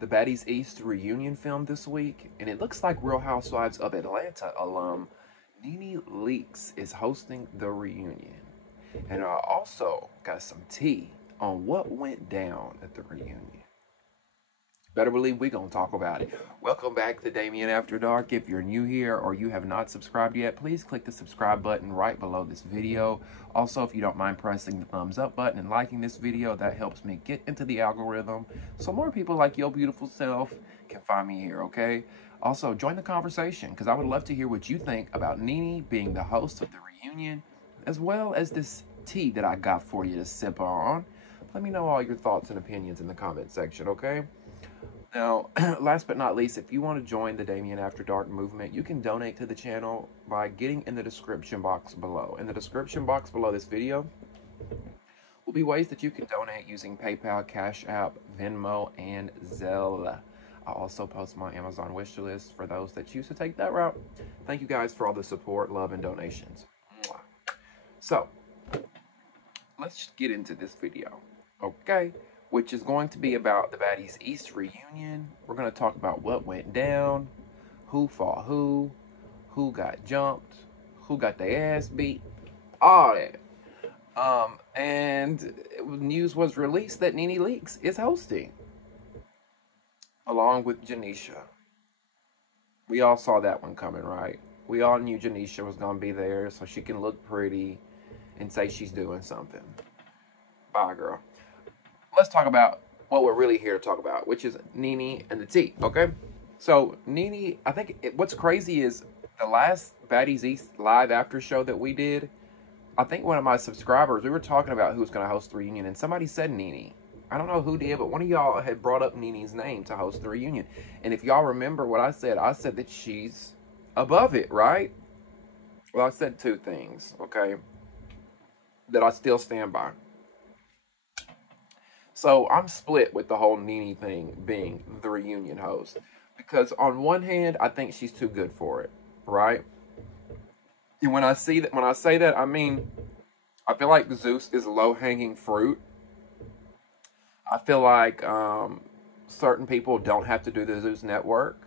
the Baddies East reunion film this week, and it looks like Real Housewives of Atlanta alum Nene Leakes is hosting the reunion. And I also got some tea on what went down at the reunion. Better believe we're going to talk about it. Welcome back to Damien After Dark. If you're new here or you have not subscribed yet, please click the subscribe button right below this video. Also, if you don't mind pressing the thumbs up button and liking this video, that helps me get into the algorithm so more people like your beautiful self can find me here, okay? Also, join the conversation because I would love to hear what you think about Nene being the host of the reunion, as well as this tea that I got for you to sip on. Let me know all your thoughts and opinions in the comment section, okay? Now, last but not least, if you want to join the Damien After Dark movement, you can donate to the channel by getting in the description box below. In the description box below this video will be ways that you can donate using PayPal, Cash App, Venmo, and Zelle. I'll also post my Amazon wish list for those that choose to take that route. Thank you guys for all the support, love, and donations. So, let's get into this video, okay? Which is going to be about the Baddies East reunion. We're going to talk about what went down, who fought who got jumped, who got their ass beat, all that. And news was released that Nene Leakes is hosting, along with Janisha. We all saw that one coming, right? We all knew Janisha was going to be there so she can look pretty and say she's doing something. Bye, girl. Let's talk about what we're really here to talk about, which is Nene and the tea, okay? So, Nene, I think what's crazy is the last Baddies East live after show that we did, I think one of my subscribers, we were talking about who was going to host the reunion, and somebody said Nene. I don't know who did, but one of y'all had brought up Nene's name to host the reunion. And if y'all remember what I said that she's above it, right? Well, I said two things, okay, that I still stand by. So I'm split with the whole Nene thing being the reunion host. Because on one hand, I think she's too good for it, right? And when I say that, I mean, I feel like Zeus is low-hanging fruit. I feel like certain people don't have to do the Zeus network.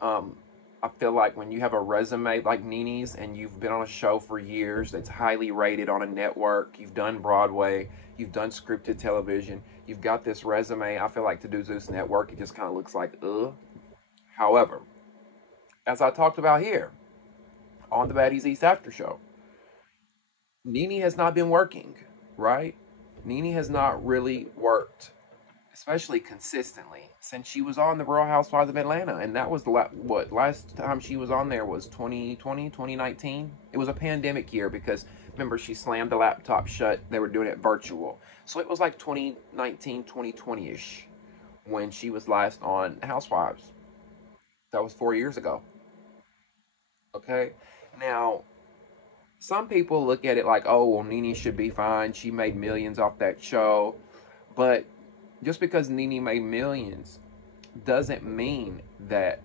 I feel like when you have a resume like Nene's and you've been on a show for years that's highly rated on a network, you've done Broadway, you've done scripted television, you've got this resume, I feel like to do Zeus network, it just kind of looks like, ugh. However, as I talked about here on the Baddies East After Show, Nene has not been working, right? Nene has not really worked, especially consistently, since she was on the Real Housewives of Atlanta. And that was, last time she was on there was 2020, 2019. It was a pandemic year because, remember, she slammed the laptop shut. They were doing it virtual. So it was like 2019, 2020-ish when she was last on Housewives. That was 4 years ago. Okay? Now, some people look at it like, oh, well, Nene should be fine. She made millions off that show. But just because Nene made millions doesn't mean that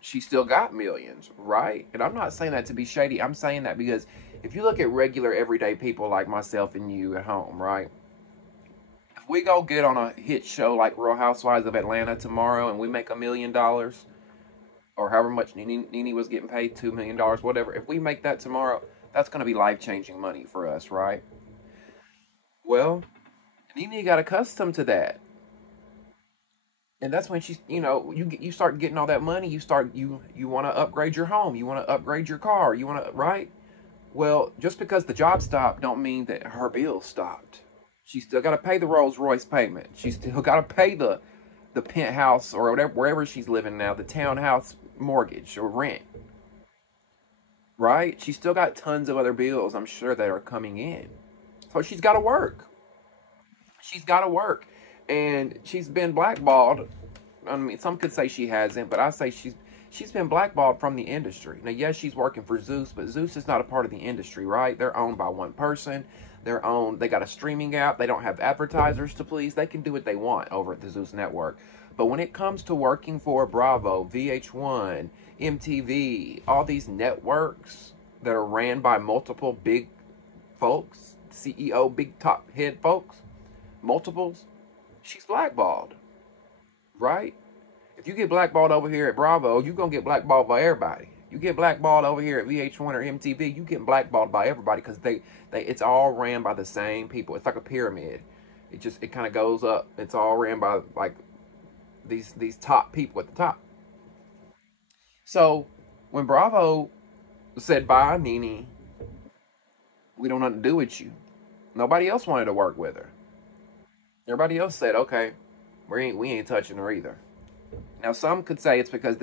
she still got millions, right? And I'm not saying that to be shady. I'm saying that because if you look at regular, everyday people like myself and you at home, right? If we go get on a hit show like Real Housewives of Atlanta tomorrow and we make $1 million, or however much Nene was getting paid, $2 million, whatever. If we make that tomorrow, that's going to be life-changing money for us, right? Well, Nene got accustomed to that. And that's when she's, you start getting all that money, you want to upgrade your home, you want to upgrade your car, you want to, right? Well, just because the job stopped don't mean that her bills stopped. She still got to pay the Rolls Royce payment. She still got to pay the penthouse or whatever, wherever she's living now, the townhouse mortgage or rent. Right? She's still got tons of other bills, I'm sure, that are coming in. So she's got to work. She's got to work. And she's been blackballed. I mean, some could say she hasn't, but I say she's been blackballed from the industry. Now, yes, she's working for Zeus, but Zeus is not a part of the industry, right? They're owned by one person. They got a streaming app. They don't have advertisers to please. They can do what they want over at the Zeus network. But when it comes to working for Bravo, VH1, MTV, all these networks that are ran by multiple big folks, CEO, big top head folks, multiples, she's blackballed, right? right? If you get blackballed over here at Bravo, you're going to get blackballed by everybody. You get blackballed over here at VH1 or MTV, you get blackballed by everybody because it's all ran by the same people. It's like a pyramid. It kind of goes up. It's all ran by like these top people at the top. So when Bravo said, bye, Nene, we don't know what to do with you, nobody else wanted to work with her. Everybody else said, okay, we ain't touching her either. Now, some could say it's because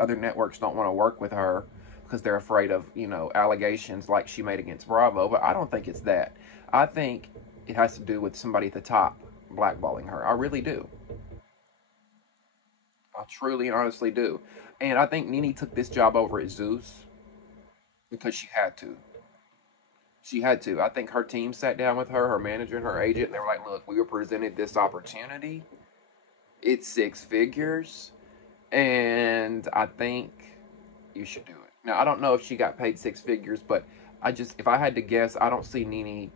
other networks don't want to work with her because they're afraid of, allegations like she made against Bravo. But I don't think it's that. I think it has to do with somebody at the top blackballing her. I really do. I truly and honestly do. And I think Nene took this job over at Zeus because she had to. She had to. I think her team sat down with her manager and her agent, and they were like, look, we were presented this opportunity. It's 6 figures, and I think you should do it. Now, I don't know if she got paid 6 figures, but if I had to guess, I don't see Nene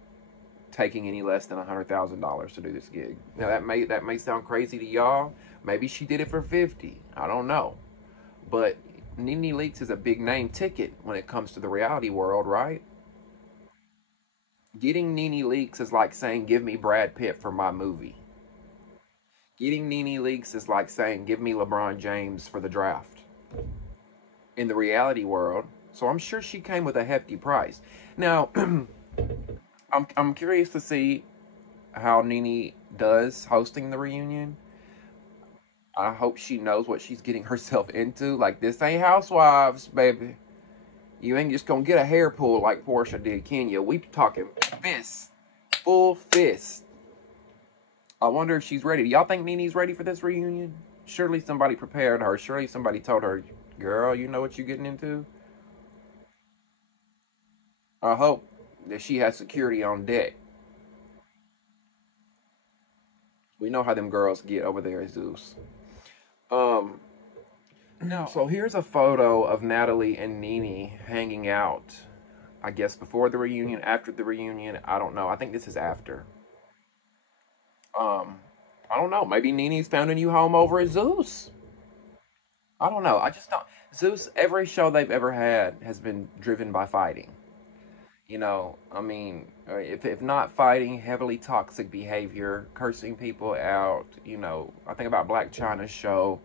taking any less than $100,000 to do this gig. Now, that may sound crazy to y'all. Maybe she did it for 50. I don't know. But Nene Leakes is a big name ticket when it comes to the reality world, right? Getting Nene Leakes is like saying, give me Brad Pitt for my movie. Getting Nene Leakes is like saying, give me LeBron James for the draft. In the reality world. So I'm sure she came with a hefty price. Now, I'm curious to see how Nene does hosting the reunion. I hope she knows what she's getting herself into. Like, this ain't Housewives, baby. You ain't just gonna get a hair pull like Portia did Kenya. We talking fist. Full fist. I wonder if she's ready. Do y'all think Nene's ready for this reunion? Surely somebody prepared her. Surely somebody told her, girl, you know what you're getting into? I hope that she has security on deck. We know how them girls get over there at Zeus. No. So here's a photo of Natalie and Nene hanging out. I guess before the reunion, after the reunion. I don't know. I think this is after. I don't know. Maybe Nene's found a new home over at Zeus. I don't know. I just don't. Zeus, every show they've ever had has been driven by fighting. I mean, if not fighting, heavily toxic behavior, cursing people out. I think about Black China's show.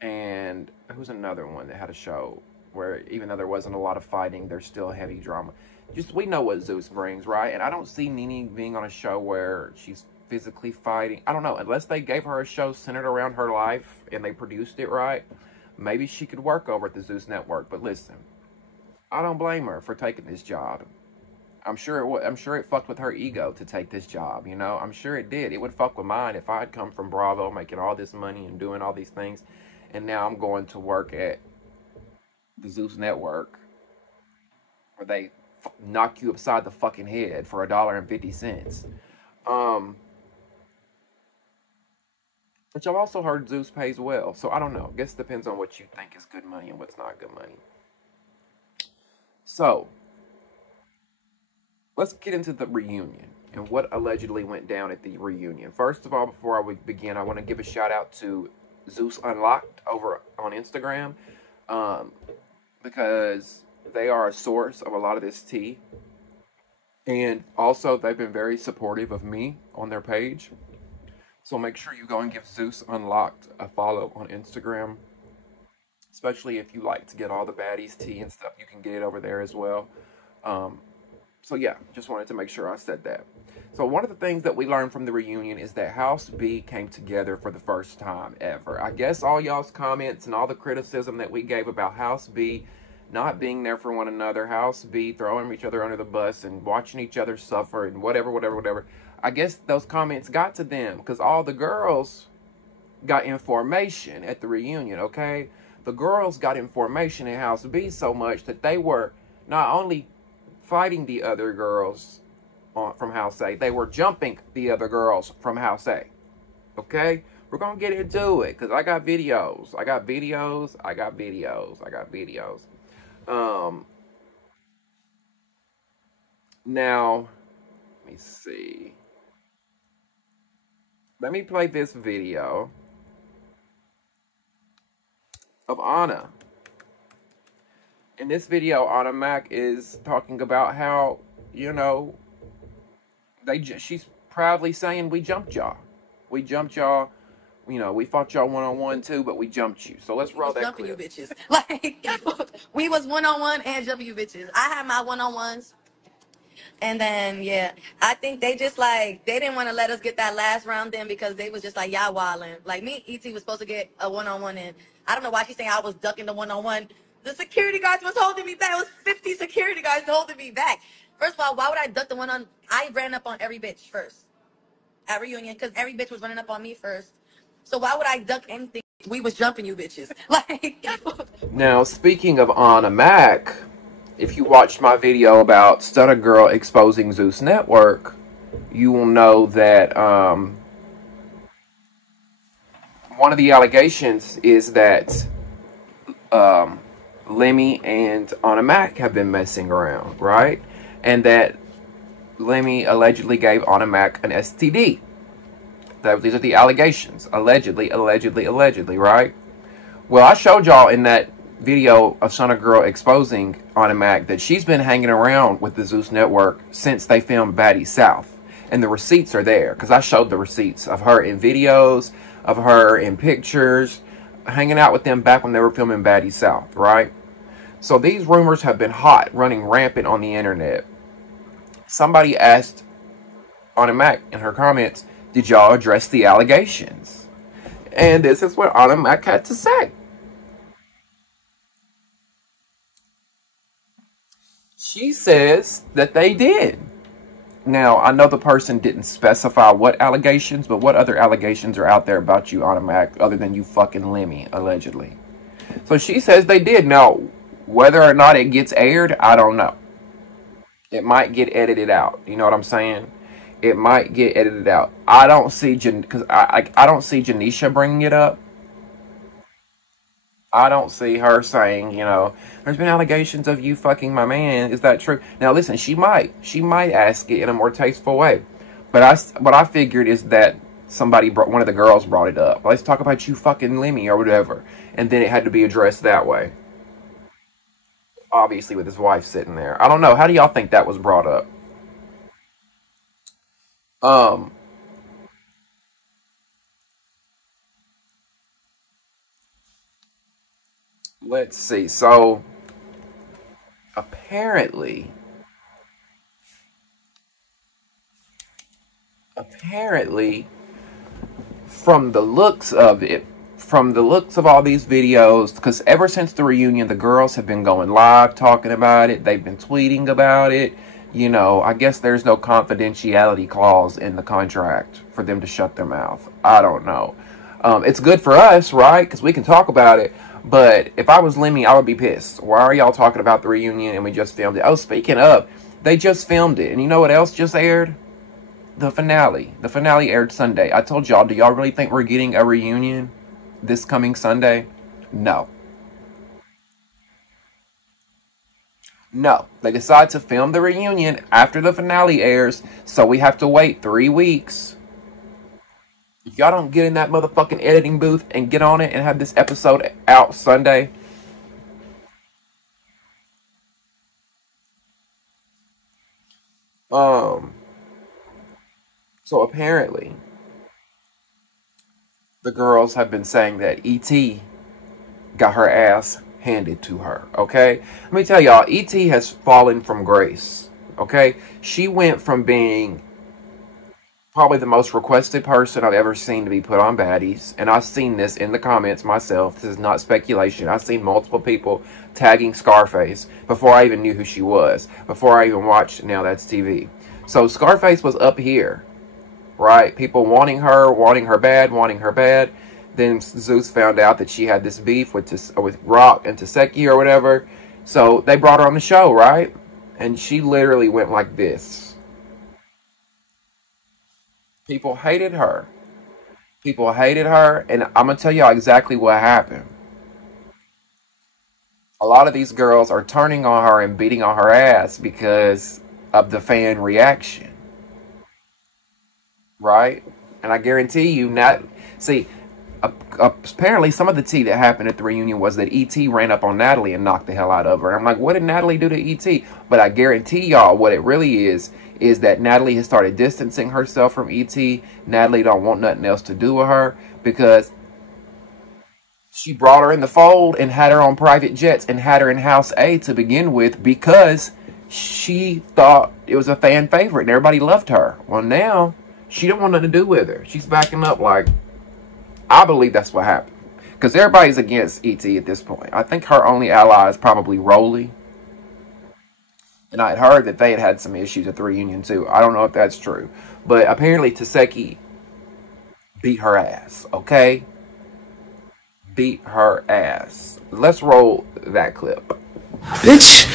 And who's another one that had a show where even though there wasn't a lot of fighting, there's still heavy drama. We know what Zeus brings, right? And I don't see Nene being on a show where she's physically fighting. I don't know, unless they gave her a show centered around her life and they produced it right, maybe she could work over at the Zeus Network. But listen, I don't blame her for taking this job. I'm sure it fucked with her ego to take this job, I'm sure it did. It would fuck with mine if I had come from Bravo making all this money and doing all these things, and now I'm going to work at the Zeus Network where they knock you upside the fucking head for $1.50. Which I've also heard Zeus pays well. So I don't know. I guess it depends on what you think is good money and what's not good money. So let's get into the reunion and what allegedly went down at the reunion. First of all, before I begin, I want to give a shout out to Zeus Unlocked over on Instagram, because they are a source of a lot of this tea. And also, they've been very supportive of me on their page. So make sure you go and give Zeus Unlocked a follow on Instagram. Especially if you like to get all the Baddies tea and stuff, you can get it over there as well. So yeah, just wanted to make sure I said that. So one of the things that we learned from the reunion is that House B came together for the first time ever. I guess all y'all's comments and all the criticism that we gave about House B not being there for one another, House B throwing each other under the bus and watching each other suffer and whatever. I guess those comments got to them because all the girls got information at the reunion, okay? The girls got information in House B so much that they were not only fighting the other girls from House A, they were jumping the other girls from House A. Okay? We're going to get into it because I got videos. Now, let me see. Let me play this video of Anna. In this video, Anna Mac is talking about how, you know, she's proudly saying, we jumped y'all. We jumped y'all. You know, we fought y'all one-on-one too, but we jumped you. So let's roll that clip. You bitches. Like, we was one-on-one and jumping you bitches. I had my one-on-ones. And then, yeah, I think they just, like, they didn't want to let us get that last round in because they was just like, y'all wildin'. Like, me and E.T. was supposed to get a one-on-one in. I don't know why she's saying I was ducking the one-on-one. The security guards was holding me back. It was 50 security guards holding me back. First of all, why would I duck the one-on? I ran up on every bitch first at reunion because every bitch was running up on me first. So why would I duck anything? We was jumping you bitches. Like, now, speaking of Anna Mac, if you watched my video about Stunner Girl exposing Zeus Network, you will know that one of the allegations is that Lemmy and Anna Mac have been messing around, right? And that Lemmy allegedly gave Anna Mac an STD. These are the allegations. Allegedly, right? Well, I showed y'all in that video of Stunner Girl exposing Anna Mac that she's been hanging around with the Zeus Network since they filmed Baddies South. And the receipts are there, because I showed the receipts of her in videos, of her in pictures, hanging out with them back when they were filming Baddies South, right? So these rumors have been hot, running rampant on the internet. Somebody asked Anna Mac in her comments, did y'all address the allegations? And this is what Anna Mac had to say. She says that they did. Now, I know the person didn't specify what allegations, but what other allegations are out there about you, Anna Mac, other than you fucking Lemmy, allegedly? So she says they did. Now, whether or not it gets aired, I don't know. It might get edited out. You know what I'm saying? It might get edited out. I don't see I don't see Janisha bringing it up. I don't see her saying, you know, there's been allegations of you fucking my man. Is that true? Now, listen, she might ask it in a more tasteful way. But what I figured is that one of the girls brought it up. Let's talk about you fucking Lemmy or whatever. And then it had to be addressed that way. Obviously, with his wife sitting there. I don't know. How do y'all think that was brought up? Let's see. So, apparently, from the looks of it, from the looks of all these videos, because ever since the reunion, the girls have been going live talking about it. They've been tweeting about it. You know, I guess there's no confidentiality clause in the contract for them to shut their mouth. I don't know. It's good for us, right? Because we can talk about it. But if I was Lemmy, I would be pissed. Why are y'all talking about the reunion and we just filmed it? Oh, speaking of, they just filmed it. And you know what else just aired? The finale. The finale aired Sunday. I told y'all, do y'all really think we're getting a reunion this coming Sunday? No. No. They decide to film the reunion after the finale airs, so we have to wait 3 weeks. If y'all don't get in that motherfucking editing booth and get on it and have this episode out Sunday, so apparently the girls have been saying that E.T. got her ass handed to her, okay? Let me tell y'all, E.T. has fallen from grace, okay? She went from being probably the most requested person I've ever seen to be put on Baddies. And I've seen this in the comments myself. This is not speculation. I've seen multiple people tagging Scarface before I even knew who she was. Before I even watched Now That's TV. So Scarface was up here, right? People wanting her bad. Then Zeus found out that she had this beef with Rock and Taseki or whatever. So they brought her on the show, right? And she literally went like this. People hated her. And I'm going to tell y'all exactly what happened. A lot of these girls are turning on her and beating on her ass because of the fan reaction. Right? And I guarantee you, apparently some of the tea that happened at the reunion was that E.T. ran up on Natalie and knocked the hell out of her. And I'm like, what did Natalie do to E.T.? But I guarantee y'all what it really is that Natalie has started distancing herself from E.T. Natalie don't want nothing else to do with her because she brought her in the fold and had her on private jets and had her in House A to begin with because she thought it was a fan favorite and everybody loved her. Well, now she don't want nothing to do with her. She's backing up like, I believe that's what happened. Because everybody's against E.T. at this point. I think her only ally is probably Rolly. And I had heard that they had some issues at the reunion too. I don't know if that's true. But apparently Taseki beat her ass, okay? Beat her ass. Let's roll that clip. Bitch.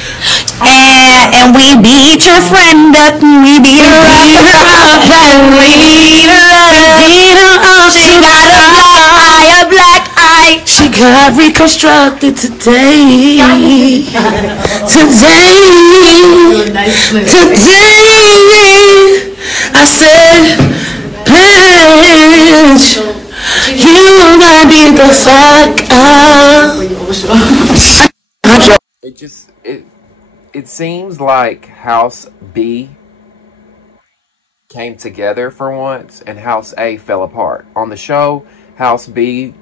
And we beat your friend up, we beat her up, and we beat her up. She got a black eye. She got reconstructed today. Today. I said, bitch, you gotta beat the fuck up. It seems like House B came together for once and House A fell apart. On the show, House B,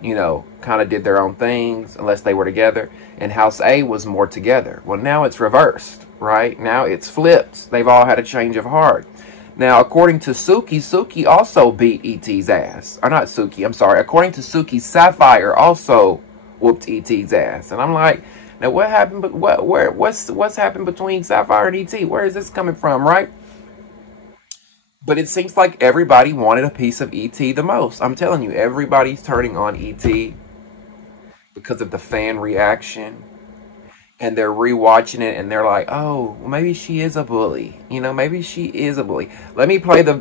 you know, kind of did their own things unless they were together, and House A was more together. Well, now it's reversed, right? Now it's flipped. They've all had a change of heart. Now, according to Suki, Suki also beat E.T.'s ass. Or not Suki, I'm sorry. According to Suki, Sapphire also whooped E.T.'s ass. And I'm like, now what happened? But what's happened between Sapphire and E.T.? Where is this coming from, right? But it seems like everybody wanted a piece of E.T. the most. I'm telling you, everybody's turning on E.T. because of the fan reaction. And they're rewatching it and they're like, oh, maybe she is a bully. You know, maybe she is a bully. Let me play the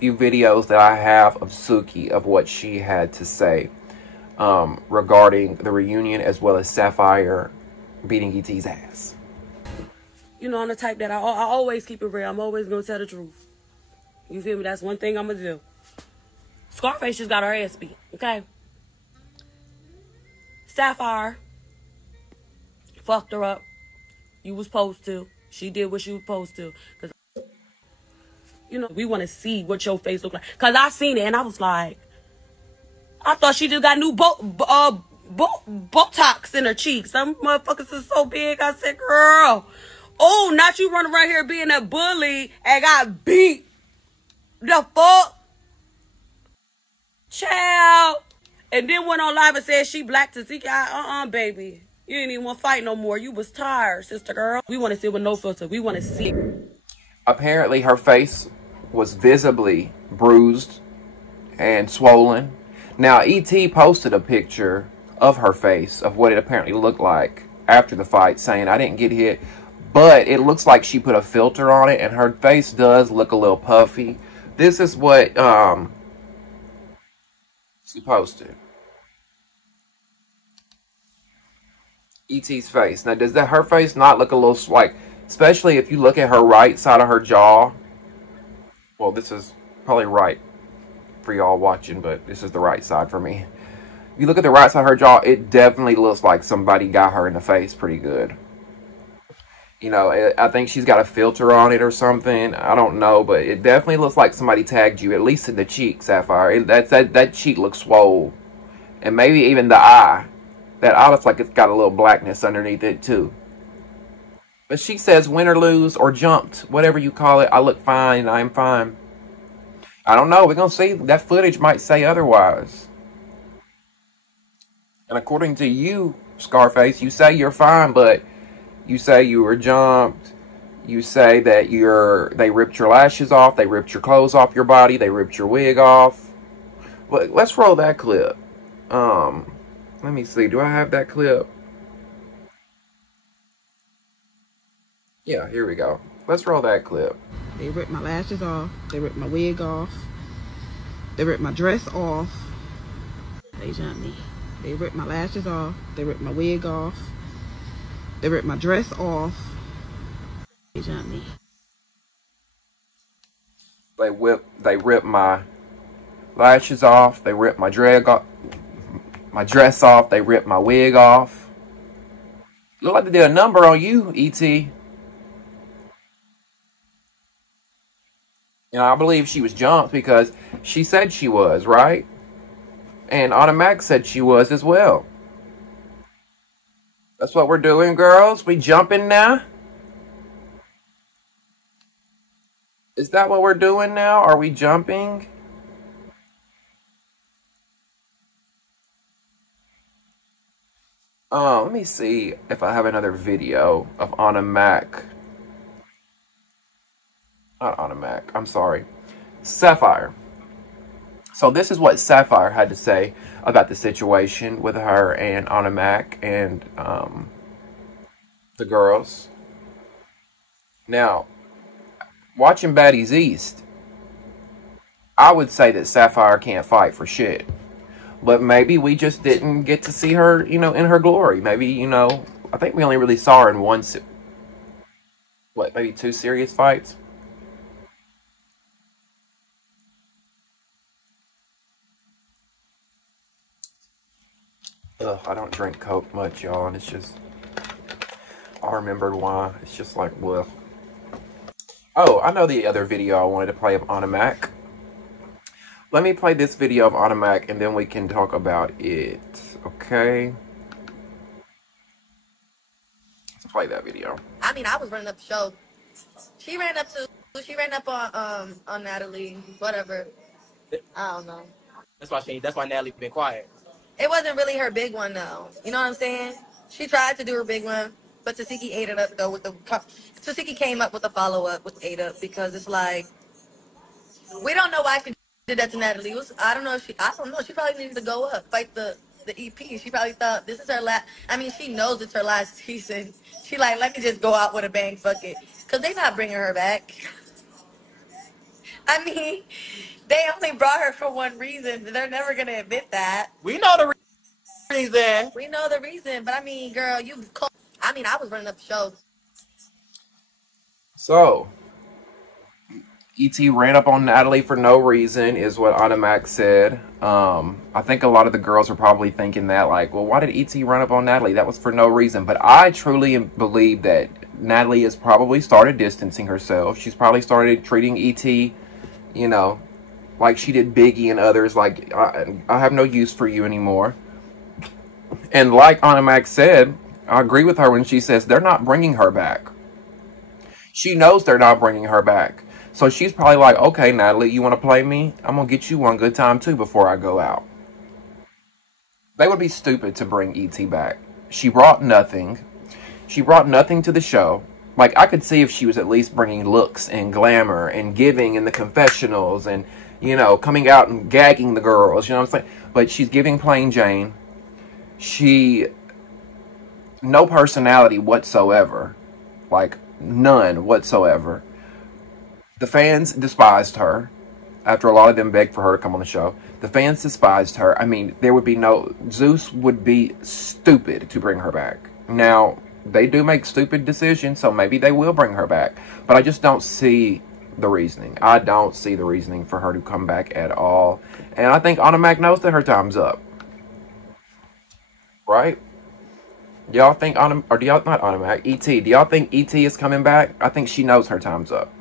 few videos that I have of Suki of what she had to say regarding the reunion as well as Sapphire beating E.T.'s ass. You know, I'm the type that I always keep it real. I'm always going to tell the truth. You feel me? That's one thing I'm going to do. Scarface just got her ass beat, okay? Sapphire fucked her up. You was supposed to. She did what she was supposed to. Cause, you know, we want to see what your face look like. Because I seen it and I was like, I thought she just got new Botox in her cheeks. Some motherfuckers is so big. I said, girl, oh, not you running around here being a bully and got beat. The fuck? Child. And then went on live and said she black Taseki. Baby. You didn't even want to fight no more. You was tired, sister girl. We want to see it with no filter. We want to see. Apparently her face was visibly bruised and swollen. Now, E.T. posted a picture of her face, of what it apparently looked like after the fight, saying, I didn't get hit. But it looks like she put a filter on it, and her face does look a little puffy. This is what she posted. E.T.'s face. Now, does her face not look a little, like, especially if you look at her right side of her jaw? Well, this is probably right for y'all watching, but this is the right side for me. If you look at the right side of her jaw, it definitely looks like somebody got her in the face pretty good. You know, I think she's got a filter on it or something. I don't know, but it definitely looks like somebody tagged you, at least in the cheek, Sapphire. That cheek looks swole. And maybe even the eye. That eye looks like it's got a little blackness underneath it, too. But she says, win or lose or jumped, whatever you call it, I look fine, I'm fine. I don't know, we're going to see. That footage might say otherwise. And according to you, Scarface, you say you're fine, but you say you were jumped. You say that they ripped your lashes off, they ripped your clothes off your body, they ripped your wig off. But let's roll that clip. Let me see. Do I have that clip? Yeah, here we go. Let's roll that clip. They ripped my lashes off. They ripped my wig off. They ripped my dress off. They jumped me. They ripped my lashes off. They ripped my wig off. They ripped my dress off. They jumped me. They ripped my lashes off. They ripped my dress off. They ripped my wig off. Look like they did a number on you, E.T. I believe she was jumped because she said she was, right? And Automatic said she was as well. That's what we're doing, girls. We jumping now? Is that what we're doing now? Are we jumping? Let me see if I have another video of Automatic. Not Automatic, I'm sorry. Sapphire. So this is what Sapphire had to say about the situation with her and Automatic and the girls. Now, watching Baddies East, I would say that Sapphire can't fight for shit. But maybe we just didn't get to see her, in her glory. Maybe, I think we only really saw her in maybe 2 serious fights? Ugh, I don't drink Coke much, y'all, and it's just, I remembered why. It's just like, well. Oh, I know the other video I wanted to play of Automatic. Let me play this video of Automatic, and then we can talk about it, okay? Let's play that video. I mean, I was running up the show. She ran up on Natalie, whatever. I don't know. That's why Natalie been quiet. It wasn't really her big one, though. You know what I'm saying? She tried to do her big one, but Tasiki ate it up, though, Tasiki came up with a follow-up with ate up, because it's like, we don't know why she did that to Natalie. I don't know. She probably needed to go up, fight the EP. She probably thought this is her last. I mean, she knows it's her last season. She like, let me just go out with a bang, fuck it. Because they not bringing her back. I mean, they only brought her for one reason. They're never going to admit that. We know the reason. We know the reason. But I mean, girl, I was running up the show. So, E.T. ran up on Natalie for no reason, is what Automatic said. I think a lot of the girls are probably thinking that, like, well, why did E.T. run up on Natalie? That was for no reason. But I truly believe that Natalie has probably started distancing herself. She's probably started treating E.T., like she did Biggie and others, like, I have no use for you anymore. And like Automatic said, I agree with her when she says they're not bringing her back. She knows they're not bringing her back. So she's probably like, okay, Natalie, you want to play me? I'm going to get you one good time, too, before I go out. They would be stupid to bring E.T. back. She brought nothing. She brought nothing to the show. Like, I could see if she was at least bringing looks and glamour and giving in the confessionals and, coming out and gagging the girls, you know what I'm saying? But she's giving plain Jane. No personality whatsoever. Like, none whatsoever. The fans despised her after a lot of them begged for her to come on the show. The fans despised her. I mean, Zeus would be stupid to bring her back. Now, they do make stupid decisions, so maybe they will bring her back. But I just don't see the reasoning. I don't see the reasoning for her to come back at all. And I think Automatic knows that her time's up. Right? Do y'all think not Automatic, E.T. Do y'all think E.T. is coming back? I think she knows her time's up.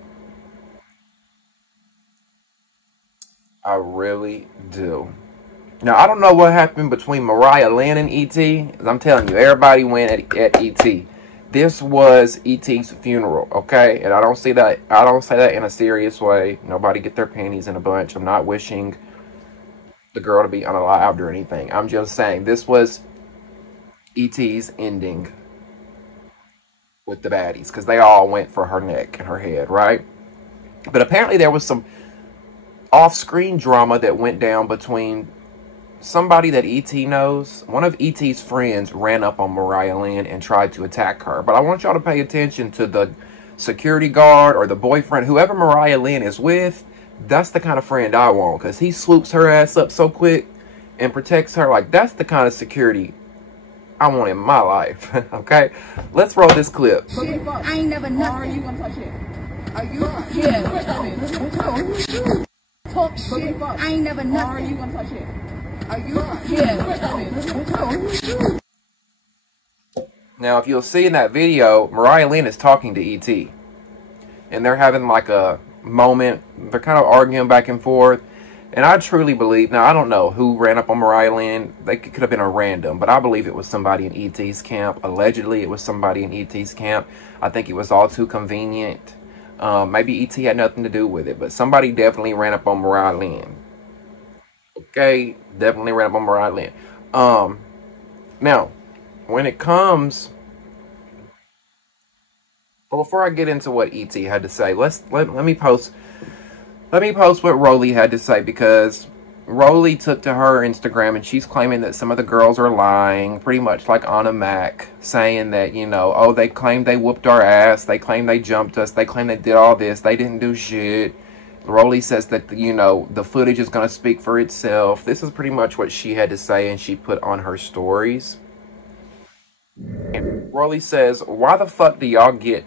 I really do. Now, I don't know what happened between Mariah Lynn and E.T. I'm telling you, everybody went at E.T. This was E.T.'s funeral, okay? And I don't say that in a serious way. Nobody get their panties in a bunch. I'm not wishing the girl to be unalived or anything. I'm just saying this was E.T.'s ending with the baddies, because they all went for her neck and her head, right? But apparently there was some off-screen drama that went down between somebody that E.T. knows. One of E.T.'s friends ran up on Mariah Lynn and tried to attack her. But I want y'all to pay attention to the security guard or the boyfriend, whoever Mariah Lynn is with. That's the kind of friend I want, because he swoops her ass up so quick and protects her. Like, that's the kind of security I want in my life. Okay? Let's roll this clip. I ain't never nothing. You gonna touch it? Are you? Yeah. Talk shit. I ain't never nothing. Are you gonna talk shit? Are you? Yeah. Now, if you'll see in that video, Mariah Lynn is talking to E.T. And they're having like a moment. They're kind of arguing back and forth. And I truly believe, now I don't know who ran up on Mariah Lynn. They could have been a random, but I believe it was somebody in E.T.'s camp. Allegedly, it was somebody in E.T.'s camp. I think it was all too convenient. Maybe E.T. had nothing to do with it, but somebody definitely ran up on Mariah Lynn. Okay, definitely ran up on Mariah Lynn. Now, when it comes... Well, before I get into what E.T. had to say, let me post what Rolly had to say, because Rolly took to her Instagram and she's claiming that some of the girls are lying, pretty much like Anna Mac, saying that, you know, oh, they claimed they whooped our ass, they claimed they jumped us, they claimed they did all this, they didn't do shit. Rolly says that, you know, the footage is going to speak for itself. This is pretty much what she had to say, and she put on her stories. And Rolly says, why the fuck do y'all get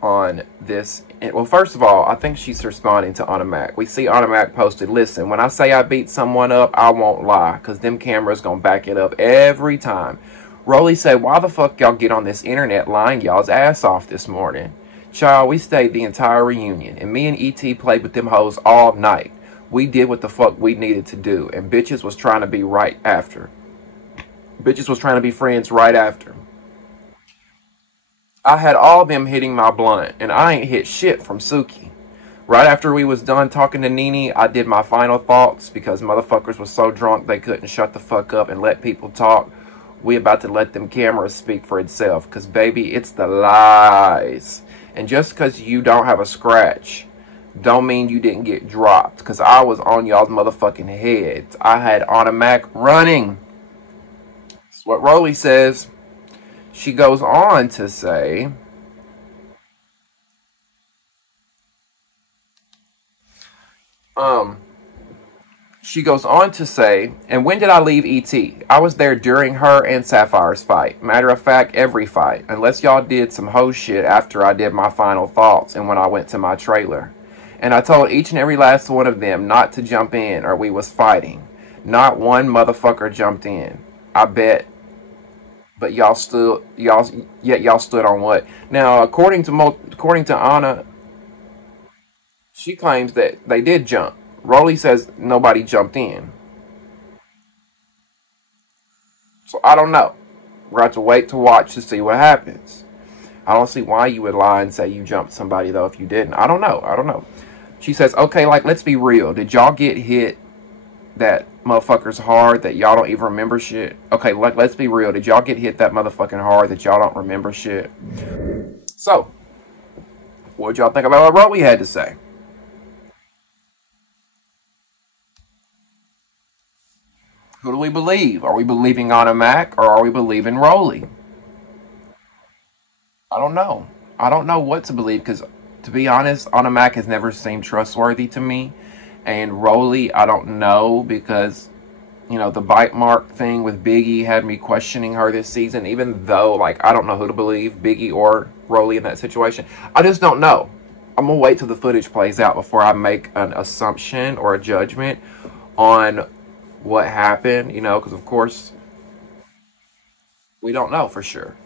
on this? Well, first of all, I think she's responding to Anna Mac. We see Anna Mac posted, listen, when I say I beat someone up, I won't lie, because them cameras gonna back it up every time. Rolly said, why the fuck y'all get on this internet lying y'all's ass off this morning? Child, we stayed the entire reunion, and me and E.T. played with them hoes all night. We did what the fuck we needed to do, and bitches was trying to be right after. Bitches was trying to be friends right after. I had all of them hitting my blunt, and I ain't hit shit from Suki. Right after we was done talking to Nene, I did my final thoughts, because motherfuckers was so drunk they couldn't shut the fuck up and let people talk. We about to let them cameras speak for itself, because baby, it's the lies. And just because you don't have a scratch, don't mean you didn't get dropped, because I was on y'all's motherfucking heads. I had Anna Mac running. That's what Rolly says. She goes on to say, and when did I leave E.T.? I was there during her and Sapphire's fight. Matter of fact, every fight. Unless y'all did some hoe shit after I did my final thoughts and when I went to my trailer. And I told each and every last one of them not to jump in or we was fighting. Not one motherfucker jumped in. I bet. But y'all stood on what? Now, according to Anna, she claims that they did jump. Rolly says nobody jumped in. So I don't know. We're going to have to wait to watch to see what happens. I don't see why you would lie and say you jumped somebody, though, if you didn't. I don't know. She says, okay, like, let's be real. Did y'all get hit that motherfuckers hard that y'all don't even remember shit? Okay, let's be real. Did y'all get hit that motherfucking hard that y'all don't remember shit? So, what y'all think about what Rolly had to say? Who do we believe? Are we believing Anna Mac or are we believing Rolly? I don't know. I don't know what to believe, because, to be honest, Anna Mac has never seemed trustworthy to me. And Rolly, I don't know, because, you know, the bite mark thing with Biggie had me questioning her this season, even though, like, I don't know who to believe, Biggie or Rolly in that situation. I just don't know. I'm going to wait till the footage plays out before I make an assumption or a judgment on what happened, you know, because, of course, we don't know for sure.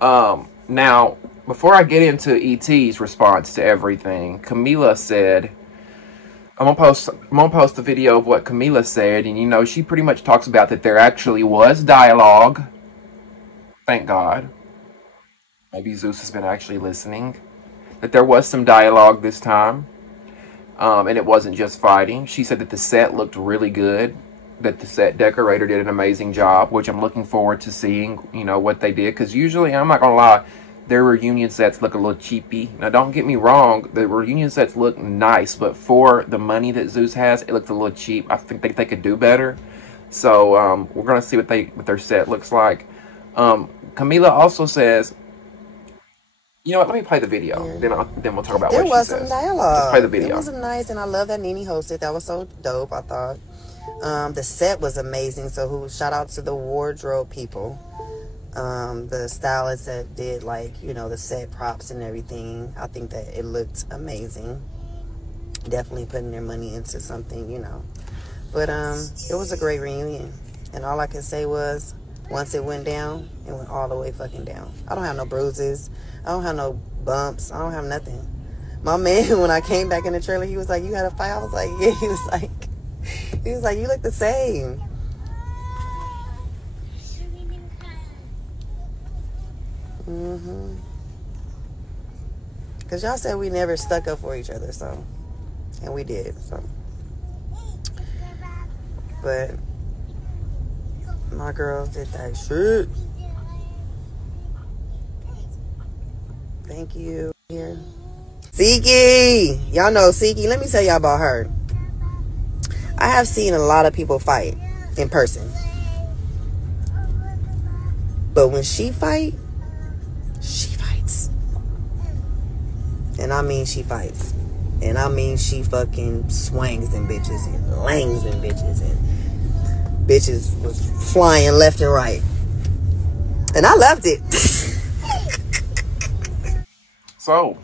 Now, before I get into E.T.'s response to everything, Camila said, I'm gonna post a video of what Camila said, and you know, she pretty much talks about that there actually was dialogue. Thank God. Maybe Zeus has been actually listening. That there was some dialogue this time. And it wasn't just fighting. She said that the set looked really good. That the set decorator did an amazing job, which I'm looking forward to seeing, you know, what they did. Because usually, I'm not gonna lie, their reunion sets look a little cheapy. Now, don't get me wrong, the reunion sets look nice, but for the money that Zeus has, it looks a little cheap. I think they could do better. So, we're going to see what their set looks like. Camila also says, you know what, let me play the video. Then we'll talk about what she says. There was some dialogue. Let's play the video. It was nice, and I love that Nene hosted. That was so dope, I thought. The set was amazing, so shout out to the wardrobe people. The stylist that did, like, you know, the set props and everything, I think that it looked amazing. Definitely putting their money into something, you know. But it was a great reunion. And all I could say was, once it went down, it went all the way fucking down. I don't have no bruises. I don't have no bumps. I don't have nothing. My man, when I came back in the trailer, he was like, you had a fight? I was like, yeah. He was like, you look the same. Because y'all said we never stuck up for each other, so. And we did, so. But my girls did that shit. Thank you. Here. Siki! Y'all know Siki. Let me tell y'all about her. I have seen a lot of people fight in person. But when she fights. And I mean she fights. And I mean she fucking swings them bitches and langs them bitches. And bitches was flying left and right. And I loved it. So,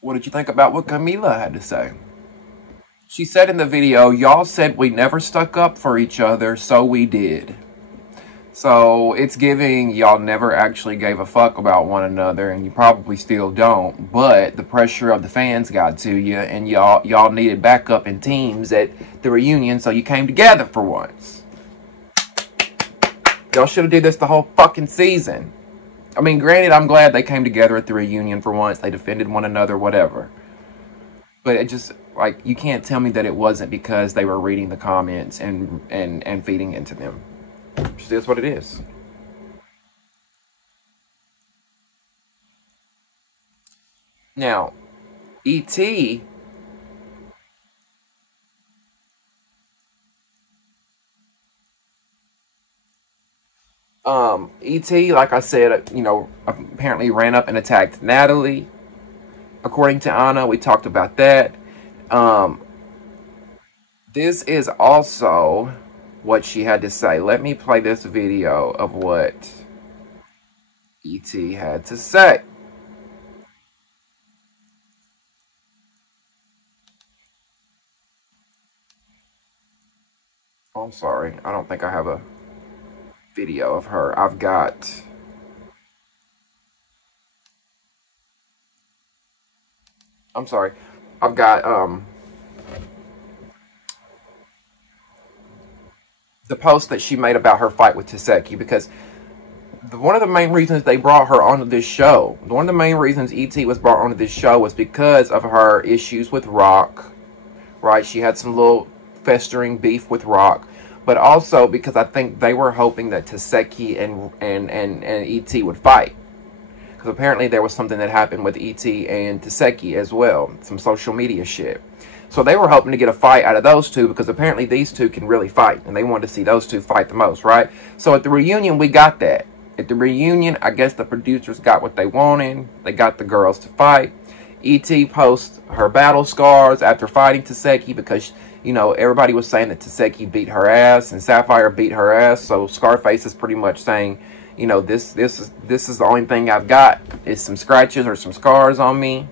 what did you think about what Camila had to say? She said in the video, y'all said we never stuck up for each other, so we did. So, it's giving y'all never actually gave a fuck about one another, and you probably still don't, but the pressure of the fans got to you, and y'all needed backup in teams at the reunion, so you came together for once. Y'all should have did this the whole fucking season. I mean, granted, I'm glad they came together at the reunion for once. They defended one another, whatever. But it just, like, you can't tell me that it wasn't because they were reading the comments and feeding into them. It just is what it is. Now, E.T. E.T., like I said, you know, apparently ran up and attacked Natalie. According to Anna, we talked about that. This is also what she had to say. Let me play this video of what E.T. had to say. Oh, I'm sorry. I don't think I have a video of her. I've got... I'm sorry. I've got, the post that she made about her fight with Taseki, because one of the main reasons they brought her onto this show, one of the main reasons E.T. was brought onto this show was because of her issues with Rock, right? She had some little festering beef with Rock, but also because I think they were hoping that Taseki and E.T. would fight. Because apparently there was something that happened with E.T. and Taseki as well, some social media shit. So they were hoping to get a fight out of those two because apparently these two can really fight. And they wanted to see those two fight the most, right? So at the reunion, we got that. At the reunion, I guess the producers got what they wanted. They got the girls to fight. E.T. posts her battle scars after fighting Taseki because, you know, everybody was saying that Taseki beat her ass and Sapphire beat her ass. So Scarface is pretty much saying, you know, this is the only thing I've got is some scratches or some scars on me.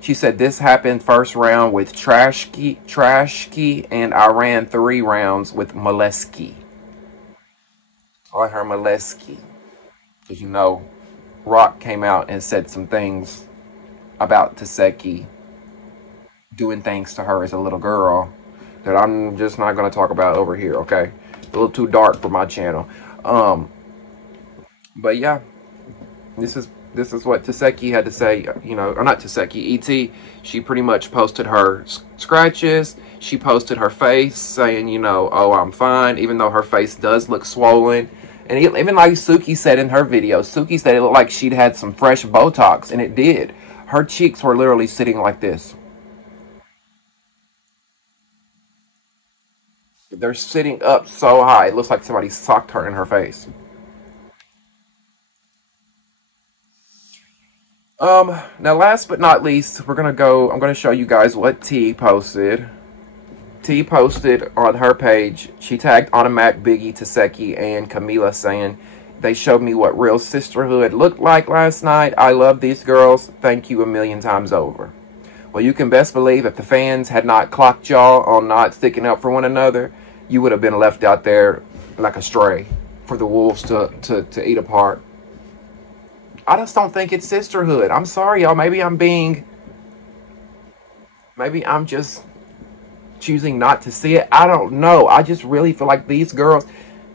She said this happened first round with Trashki, and I ran 3 rounds with Molesky. Or her Molesky. Because, you know, Rock came out and said some things about Taseki doing things to her as a little girl that I'm just not going to talk about over here, okay? A little too dark for my channel. But yeah, this is what Taseki had to say, you know, or not Taseki, E.T. She pretty much posted her scratches. She posted her face saying, you know, oh, I'm fine, even though her face does look swollen. And even like Suki said in her video, Suki said it looked like she'd had some fresh Botox, and it did. Her cheeks were literally sitting like this. They're sitting up so high, it looks like somebody socked her in her face. Now last but not least, I'm gonna show you guys what T posted. T posted on her page, she tagged Automatic, Biggie, Taseki, and Camila saying, They showed me what real sisterhood looked like last night. I love these girls. Thank you a million times over. Well, you can best believe if the fans had not clocked y'all on not sticking up for one another, you would have been left out there like a stray for the wolves to eat apart. I just don't think it's sisterhood. I'm sorry, y'all. Maybe I'm just choosing not to see it. I don't know. I just really feel like these girls,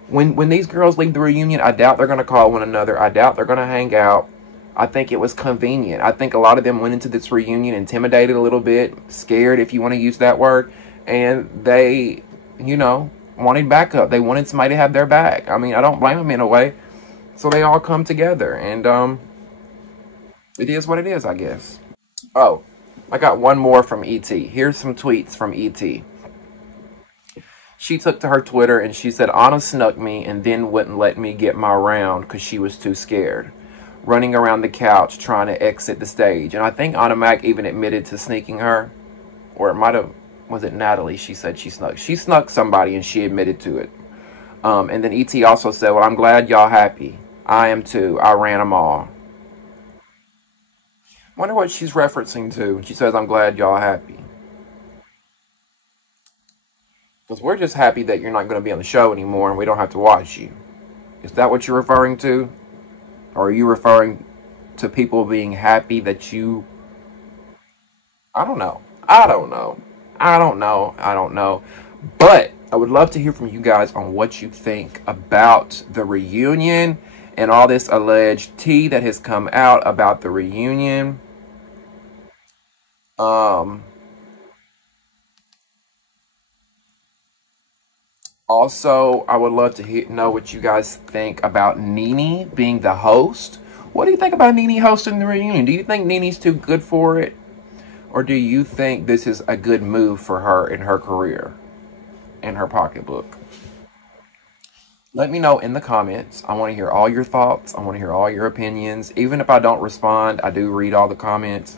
when these girls leave the reunion, I doubt they're going to call one another. I doubt they're going to hang out. I think it was convenient. I think a lot of them went into this reunion intimidated a little bit, scared, if you want to use that word, and they, you know, wanted backup. They wanted somebody to have their back. I mean, I don't blame them in a way. So they all come together, and it is what it is, I guess. Oh, I got one more from ET. Here's some tweets from ET. She took to her Twitter and she said, Anna snuck me and then wouldn't let me get my round because she was too scared. Running around the couch trying to exit the stage. And I think Anna Mac even admitted to sneaking her. Or it might have, was it Natalie? She said she snuck. She snuck somebody and she admitted to it. And then ET also said, well, I'm glad y'all happy. I am too. I ran them all. Wonder what she's referencing to when she says, I'm glad y'all happy. Because we're just happy that you're not going to be on the show anymore and we don't have to watch you. Is that what you're referring to? Or are you referring to people being happy that you... I don't know. I don't know. But I would love to hear from you guys on what you think about the reunion and all this alleged tea that has come out about the reunion. Also, I would love to know what you guys think about Nene being the host. What do you think about Nene hosting the reunion? Do you think Nene's too good for it? Or do you think this is a good move for her in her career, in her pocketbook? Let me know in the comments. I want to hear all your thoughts. I want to hear all your opinions. Even if I don't respond, I do read all the comments.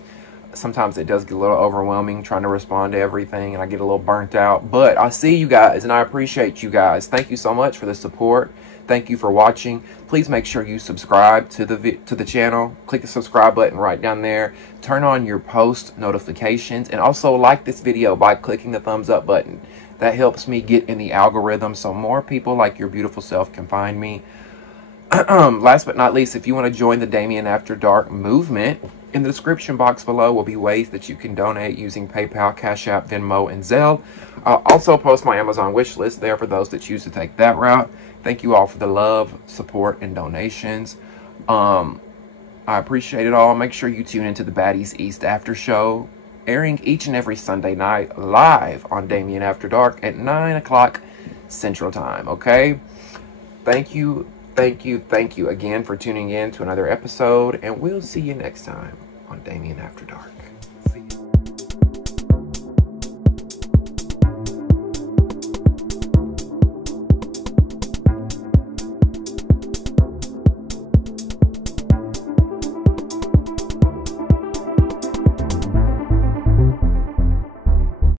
Sometimes it does get a little overwhelming trying to respond to everything and I get a little burnt out. But I see you guys and I appreciate you guys. Thank you so much for the support. Thank you for watching. Please make sure you subscribe to the channel. Click the subscribe button right down there. Turn on your post notifications and also like this video by clicking the thumbs up button. That helps me get in the algorithm so more people like your beautiful self can find me. Last but not least, if you want to join the Damien After Dark movement, in the description box below will be ways that you can donate using PayPal, Cash App, Venmo, and Zelle. I'll also post my Amazon wish list there for those that choose to take that route. Thank you all for the love, support, and donations. I appreciate it all. Make sure you tune into the Baddies East After Show, airing each and every Sunday night live on Damien After Dark at 9 o'clock Central Time, okay? Thank you again for tuning in to another episode, and we'll see you next time on Damien After Dark.